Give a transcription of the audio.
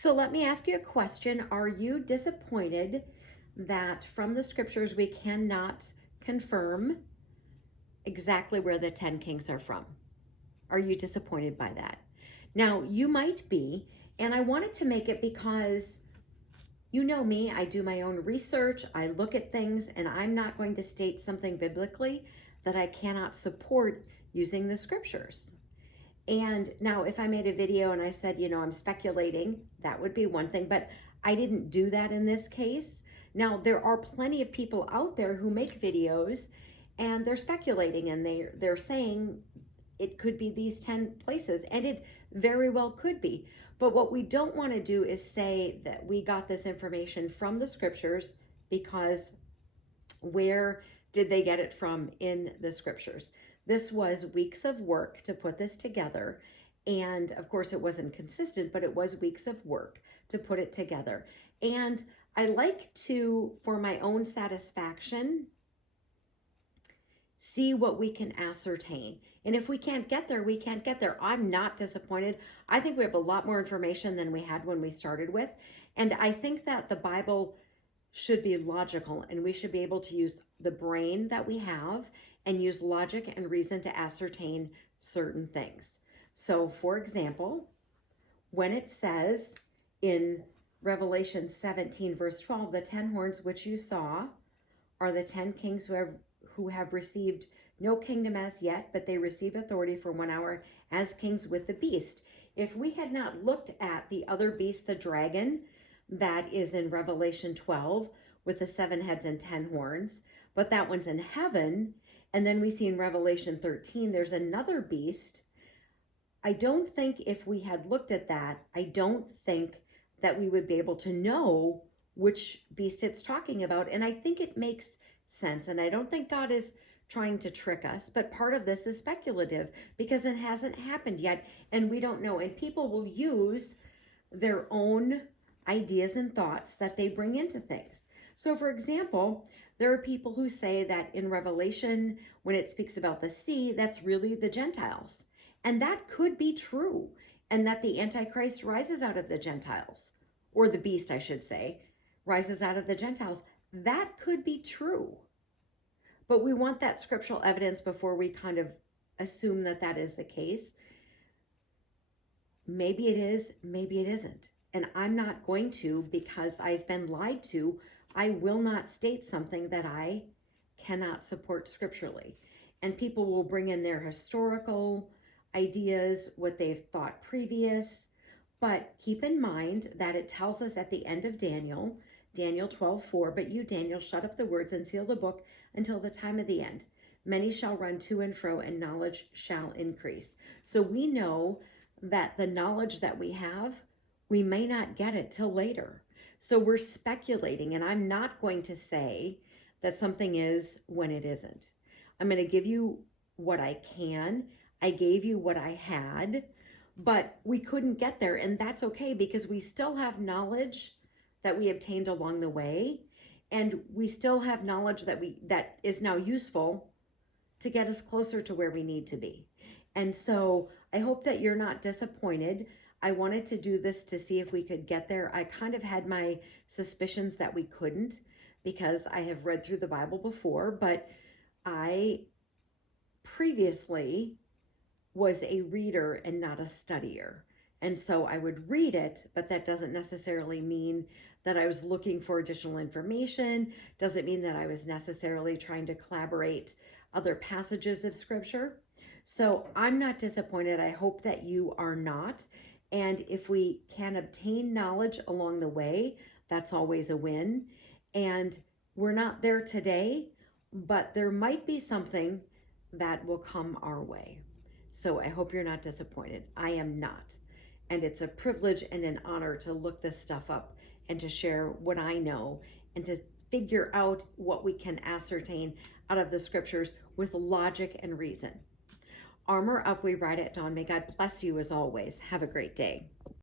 So let me ask you a question. Are you disappointed that from the scriptures we cannot confirm exactly where the 10 kings are from? Are you disappointed by that? Now, you might be, and I wanted to make it because you know me, I do my own research, I look at things, and I'm not going to state something biblically that I cannot support using the scriptures. And now, if I made a video and I said, I'm speculating, that would be one thing, but I didn't do that in this case. Now, there are plenty of people out there who make videos and they're speculating and they're saying it could be these 10 places, and it very well could be. But what we don't want to do is say that we got this information from the scriptures, because where did they get it from in the scriptures? This was weeks of work to put this together. And of course, it wasn't consistent, but it was weeks of work to put it together. And I like to, for my own satisfaction, see what we can ascertain. And if we can't get there, we can't get there. I'm not disappointed. I think we have a lot more information than we had when we started with. And I think that the Bible should be logical, and we should be able to use the brain that we have and use logic and reason to ascertain certain things. So, for example, when it says in Revelation 17, verse 12, the 10 horns which you saw are the 10 kings who have received no kingdom as yet, but they receive authority for 1 hour as kings with the beast. If we had not looked at the other beast, the dragon, that is in Revelation 12 with the 7 heads and 10 horns, but that one's in heaven. And then we see in Revelation 13, there's another beast. I don't think if we had looked at that, I don't think that we would be able to know which beast it's talking about. And I think it makes sense. And I don't think God is trying to trick us, but part of this is speculative because it hasn't happened yet and we don't know. And people will use their own ideas and thoughts that they bring into things. So, for example, there are people who say that in Revelation, when it speaks about the sea, that's really the Gentiles. And that could be true. And that the Antichrist rises out of the Gentiles, or the beast, I should say, rises out of the Gentiles. That could be true. But we want that scriptural evidence before we kind of assume that that is the case. Maybe it is, maybe it isn't. And I'm not going to, because I've been lied to, I will not state something that I cannot support scripturally. And people will bring in their historical ideas, what they've thought previous. But keep in mind that it tells us at the end of Daniel 12:4, but you, Daniel, shut up the words and seal the book until the time of the end. Many shall run to and fro, and knowledge shall increase. So we know that the knowledge that we have, we may not get it till later. So we're speculating, and I'm not going to say that something is when it isn't. I'm going to give you what I can. I gave you what I had, but we couldn't get there, and that's okay because we still have knowledge that we obtained along the way, and we still have knowledge that is now useful to get us closer to where we need to be. And so I hope that you're not disappointed. I wanted to do this to see if we could get there. I kind of had my suspicions that we couldn't because I have read through the Bible before, but I previously was a reader and not a studier. And so I would read it, but that doesn't necessarily mean that I was looking for additional information. Doesn't mean that I was necessarily trying to collaborate other passages of scripture. So I'm not disappointed. I hope that you are not. And if we can obtain knowledge along the way, that's always a win. And we're not there today, but there might be something that will come our way. So I hope you're not disappointed. I am not. And it's a privilege and an honor to look this stuff up and to share what I know and to figure out what we can ascertain out of the scriptures with logic and reason. Armor up, we ride at dawn. May God bless you as always. Have a great day.